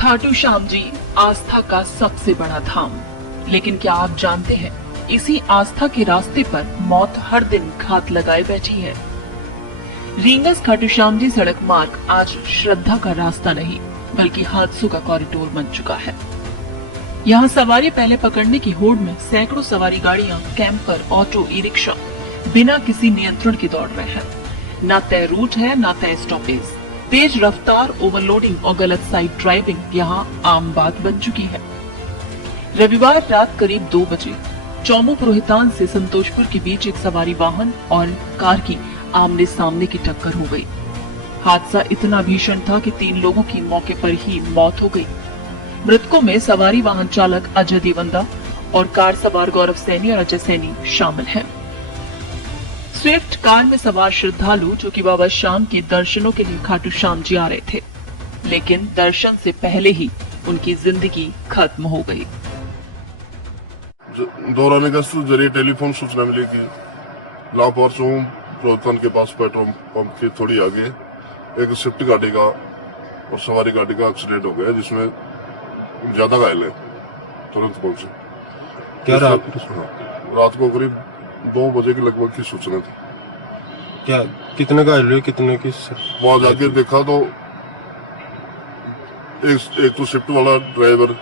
खाटू श्याम जी आस्था का सबसे बड़ा धाम, लेकिन क्या आप जानते हैं इसी आस्था के रास्ते पर मौत हर दिन घात लगाए बैठी है। रींगस खाटू श्याम जी सड़क मार्ग आज श्रद्धा का रास्ता नहीं बल्कि हादसों का कॉरिडोर बन चुका है। यहाँ सवारी पहले पकड़ने की होड़ में सैकड़ों सवारी गाड़ियां, कैंपर, ऑटो, ई रिक्शा बिना किसी नियंत्रण के दौड़ रहे हैं। न तय रूट है, न तय स्टॉपेज। तेज रफ्तार, ओवरलोडिंग और गलत साइड ड्राइविंग यहाँ आम बात बन चुकी है। रविवार रात करीब 2 बजे चौमू पुरोहितान से संतोषपुर के बीच एक सवारी वाहन और कार की आमने सामने की टक्कर हो गई। हादसा इतना भीषण था कि 3 लोगों की मौके पर ही मौत हो गई। मृतकों में सवारी वाहन चालक अजय देवंदा और कार सवार गौरव सैनी और अजय सैनी शामिल हैं। स्विफ्ट कार में सवार श्रद्धालु जो कि बाबा श्याम के दर्शनों के लिए खाटू श्याम जी आ रहे थे, लेकिन दर्शन से पहले ही उनकी जिंदगी खत्म हो गई। दौरान गश्त जरिए टेलीफोन सूचना मिली कि लाहौर चौम पुरोहितान के पास पेट्रोल पंप के थोड़ी आगे एक स्विफ्ट गाड़ी का और सवारी गाड़ी का एक्सीडेंट हो गया, जिसमें ज्यादा घायल है। तुरंत पहुंचे। क्या रात को करीब 2 बजे के लगभग की सूचना थी। क्या कितने घायल हुए, कितने की? वहां जाके देखा तो एक तो स्विफ्ट वाला ड्राइवर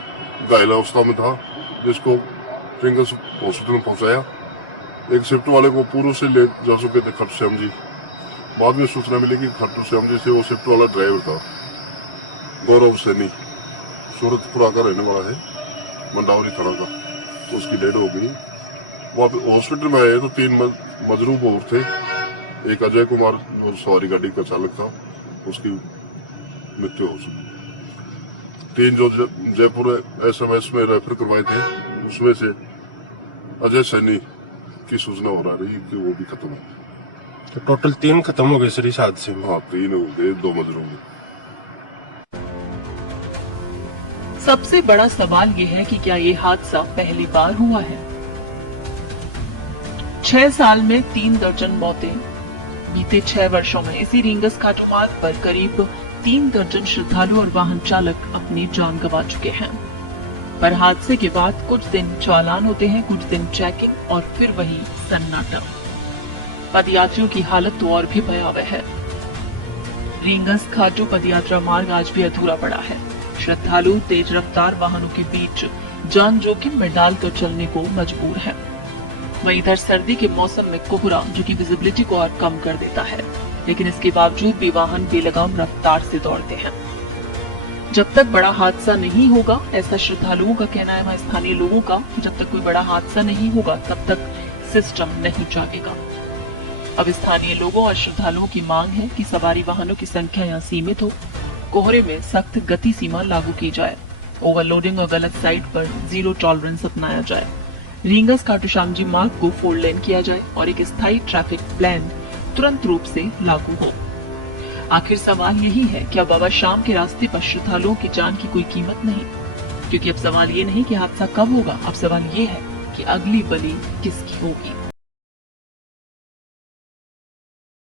घायल अवस्था में था, जिसको रींगस हॉस्पिटल में पहुंचाया। एक स्विफ्ट वाले को पूर्व से ले जा चुके थे खाटू श्याम जी। बाद में सूचना मिली कि खाटू श्याम जी से वो स्विफ्ट वाला ड्राइवर था गौरव सैनी, सूरतपुरा का रहने वाला है, मंडावरी थाना का। तो उसकी डेड हो गई। वहाँ पे हॉस्पिटल में आए तो 3 मजरूब और थे। एक अजय कुमार जो सवारी गाड़ी का चालक था, उसकी मृत्यु हो चुकी। 3 जो जयपुर SMS में रेफर करवाए थे, उसमें से अजय सैनी की सूचना हो रही कि वो भी खत्म हो। तो टोटल 3 खत्म हो गए सर इस हादसे में? हाँ, 3 हो गए, 2 मजरूब। सबसे बड़ा सवाल ये है कि क्या ये हादसा पहली बार हुआ है? 6 साल में 3 दर्जन मौतें। बीते 6 वर्षों में इसी रींगस खाटू मार्ग पर करीब 3 दर्जन श्रद्धालु और वाहन चालक अपनी जान गंवा चुके हैं। पर हादसे के बाद कुछ दिन चालान होते हैं, कुछ दिन चेकिंग और फिर वही सन्नाटा। पदयात्रियों की हालत तो और भी भयावह है। रींगस खाटू पदयात्रा मार्ग आज भी अधूरा पड़ा है। श्रद्धालु तेज रफ्तार वाहनों के बीच जान जोखिम में डालकर चलने को मजबूर है। वहीं इधर सर्दी के मौसम में कोहरा जो कि विजिबिलिटी को और कम कर देता है, लेकिन इसके बावजूद भी वाहन बेलगाम रफ्तार से दौड़ते हैं। जब तक बड़ा हादसा नहीं होगा, ऐसा श्रद्धालुओं का कहना है, वहाँ स्थानीय लोगों का, जब तक कोई बड़ा हादसा नहीं होगा तब तक सिस्टम नहीं जागेगा। अब स्थानीय लोगों और श्रद्धालुओं की मांग है कि सवारी वाहनों की संख्या यहाँ सीमित हो, कोहरे में सख्त गति सीमा लागू की जाए, ओवरलोडिंग और गलत साइड पर 0 टॉलरेंस अपनाया जाए, रींगस खाटू श्याम जी मार्ग को 4 लेन किया जाए और एक स्थायी ट्रैफिक प्लान तुरंत रूप से लागू हो। आखिर सवाल यही है, क्या बाबा श्याम के रास्ते पर श्रद्धालुओं की जान की कोई कीमत नहीं? क्योंकि अब सवाल ये नहीं कि हादसा कब होगा, अब सवाल ये है कि अगली बलि किसकी होगी।